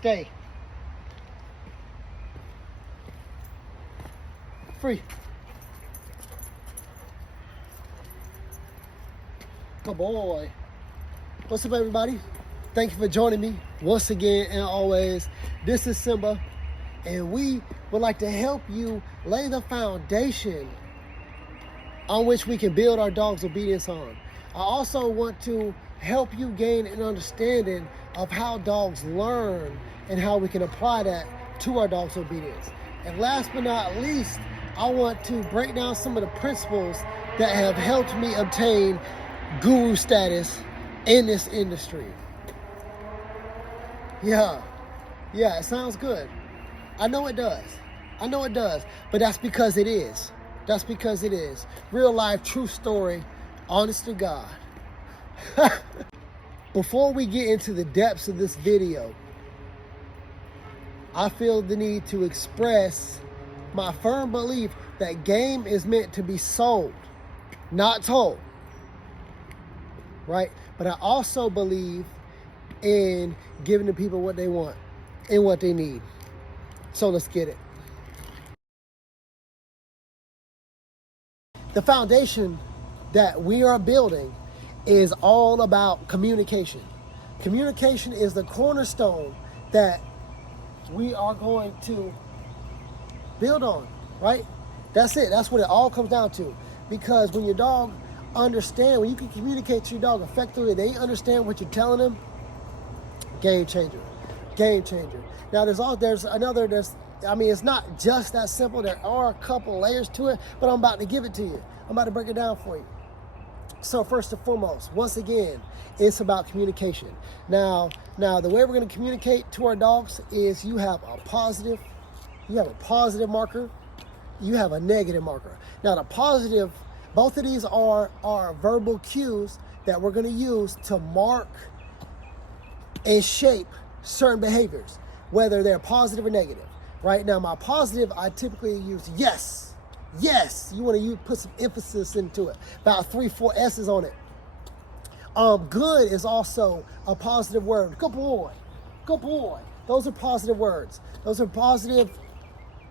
Stay. Free. Good boy. What's up, everybody? Thank you for joining me once again and always. This is Simba, and we would like to help you lay the foundation on which we can build our dog's obedience on. I also want to help you gain an understanding of how dogs learn and how we can apply that to our dog's obedience. And last but not least, I want to break down some of the principles that have helped me obtain guru status in this industry. Yeah, it sounds good. I know it does. But that's because it is. Real life, true story, honest to God. Before we get into the depths of this video, I feel the need to express my firm belief that game is meant to be sold, not told. Right? But I also believe in giving the people what they want and what they need. So let's get it. The foundation that we are building is all about communication. Communication is the cornerstone that we are going to build on, right? That's it. That's what it all comes down to. Because when your dog understands, when you can communicate to your dog effectively, they understand what you're telling them, game changer. Now it's not just that simple. There are a couple layers to it, but I'm about to give it to you. I'm about to break it down for you. So first and foremost, once again, it's about communication. Now the way we're going to communicate to our dogs is you have a positive marker, you have a negative marker. Now the positive, both of these are verbal cues that we're going to use to mark and shape certain behaviors, whether they're positive or negative. Right now, my positive, I typically use yes. You want to put some emphasis into it, about 3-4 S's on it. Good is also a positive word. Good boy. Those are positive words. Those are positive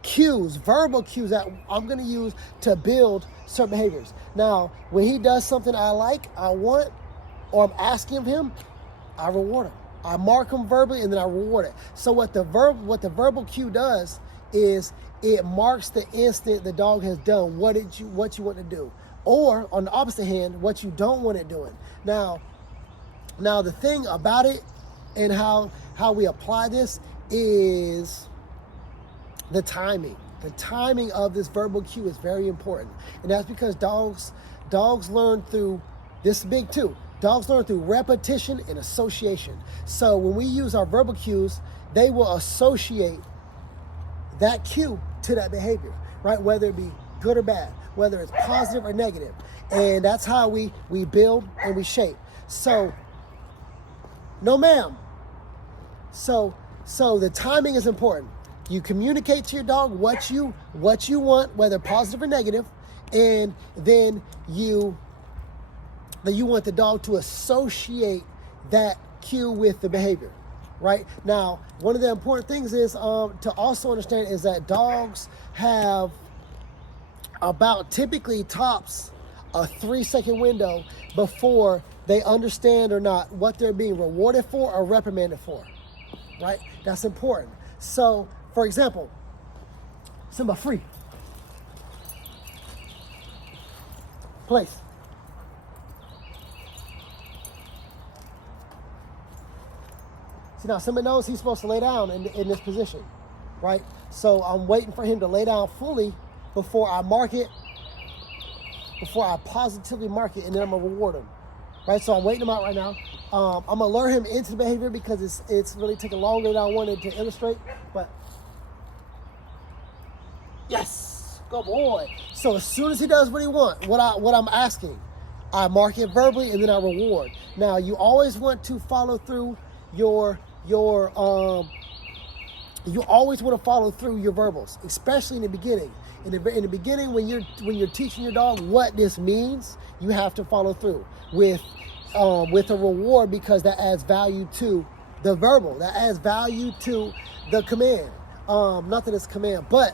cues, verbal cues that I'm going to use to build certain behaviors. Now, when he does something I like, I want, or I'm asking of him, I reward him. I mark him verbally and then I reward it. So what the verbal cue does is it marks the instant the dog has done what you want to do. Or on the opposite hand, what you don't want it doing. Now the thing about it and how we apply this is the timing. The timing of this verbal cue is very important. And that's because dogs learn through, this is big too, dogs learn through repetition and association. So when we use our verbal cues, they will associate that cue to that behavior, right? Whether it be good or bad, whether it's positive or negative. And that's how we build and we shape. So, no ma'am. So the timing is important. You communicate to your dog what you want, whether positive or negative, and then you want the dog to associate that cue with the behavior, right? Now, one of the important things is to also understand is that dogs have about typically tops a 3-second window before they understand or not what they're being rewarded for or reprimanded for, right? That's important. So, for example, Simba, free. Place. See, now Simba knows he's supposed to lay down in this position, right? So I'm waiting for him to lay down fully before I mark it, before I positively mark it, and then I'm gonna reward him, right? So I'm waiting him out right now. I'm gonna lure him into the behavior because it's really taking longer than I wanted to illustrate, but yes, good boy. So as soon as he does what he wants, what I'm asking, I mark it verbally and then I reward. Now you always want to follow through your verbals, especially in the beginning. In the beginning, when you're teaching your dog what this means, you have to follow through with a reward because that adds value to the verbal, that adds value to the command. Nothing is command, but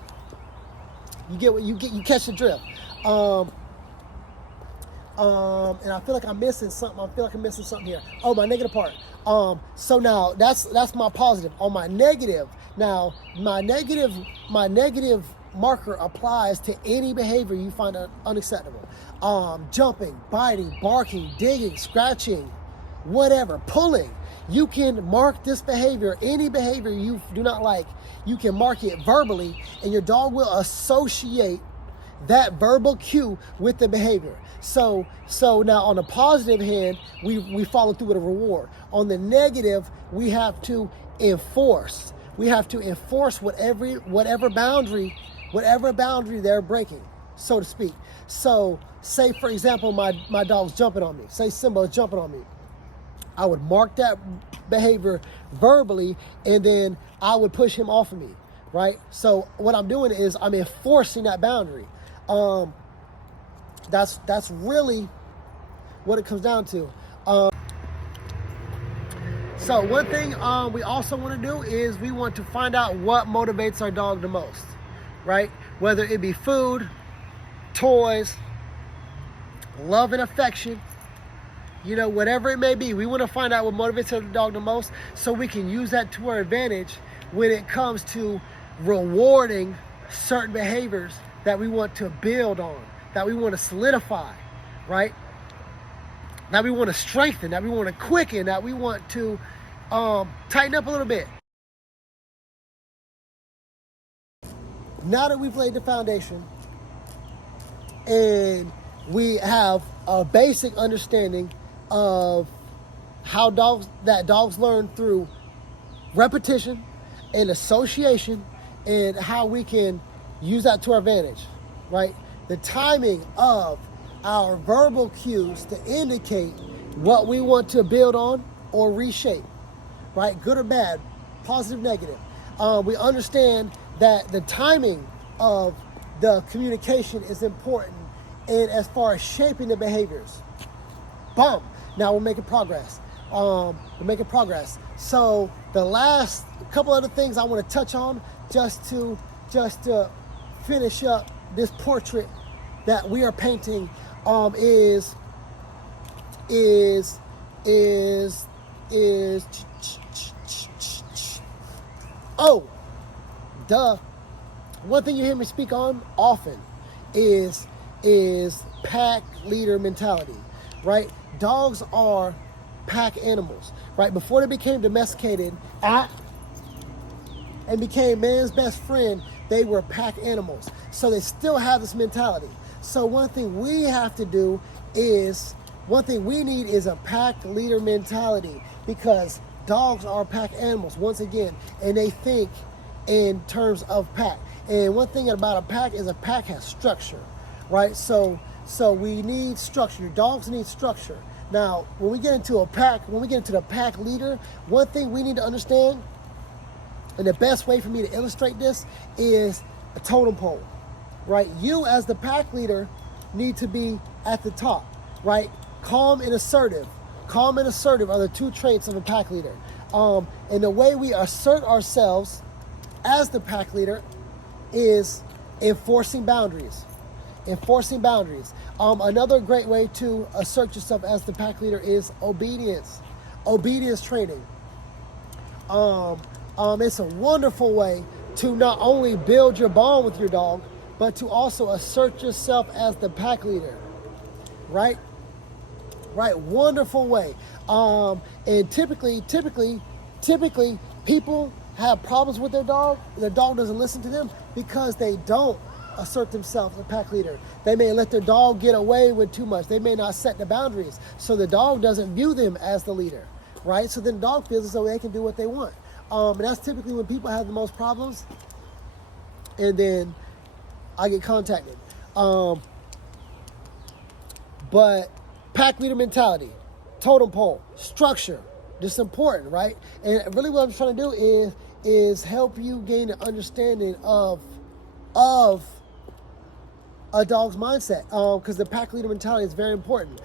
you get what you get. You catch the drift. And I feel like I'm missing something. I feel like I'm missing something here. Oh, my negative part. So now that's my positive. On my negative, now my negative marker applies to any behavior you find unacceptable. Jumping, biting, barking, digging, scratching, whatever, pulling. You can mark this behavior, any behavior you do not like, you can mark it verbally, and your dog will associate that verbal cue with the behavior. So now on the positive hand, we follow through with a reward. On the negative, we have to enforce. We have to enforce whatever boundary they're breaking, so to speak. So say, for example, my dog's jumping on me. Say Simba is jumping on me. I would mark that behavior verbally, and then I would push him off of me, right? So what I'm doing is I'm enforcing that boundary. That's really what it comes down to. So one thing we also want to do is we want to find out what motivates our dog the most, right? Whether it be food, toys, love and affection, whatever it may be. We want to find out what motivates our dog the most so we can use that to our advantage when it comes to rewarding certain behaviors that we want to build on, that we want to solidify, right? That we want to strengthen, that we want to quicken, that we want to tighten up a little bit. Now that we've laid the foundation and we have a basic understanding of how dogs learn through repetition and association, and how we can use that to our advantage, right? The timing of our verbal cues to indicate what we want to build on or reshape, right? Good or bad, positive, negative. We understand that the timing of the communication is important, and as far as shaping the behaviors. Boom. Now we're making progress. So the last couple other things I want to touch on just to finish up this portrait that we are painting is one thing you hear me speak on often is pack leader mentality, right? Dogs are pack animals, right? Before they became domesticated and became man's best friend, they were pack animals. So they still have this mentality. So one thing we need is a pack leader mentality, because dogs are pack animals, once again, and they think in terms of pack. And one thing about a pack is a pack has structure, right? So we need structure. Dogs need structure. Now, when we get into the pack leader, one thing we need to understand, and the best way for me to illustrate this is a totem pole, right? You as the pack leader need to be at the top, right? Calm and assertive. Calm and assertive are the two traits of a pack leader. And the way we assert ourselves as the pack leader is enforcing boundaries. Another great way to assert yourself as the pack leader is obedience training. It's a wonderful way to not only build your bond with your dog, but to also assert yourself as the pack leader, right? Wonderful way. And typically people have problems with their dog doesn't listen to them because they don't assert themselves as a pack leader. They may let their dog get away with too much. They may not set the boundaries. So the dog doesn't view them as the leader, right? So then the dog feels as though they can do what they want. And that's typically when people have the most problems. And then I get contacted. But pack leader mentality, totem pole, structure, this is important, right? And really what I'm trying to do is help you gain an understanding of a dog's mindset, because the pack leader mentality is very important.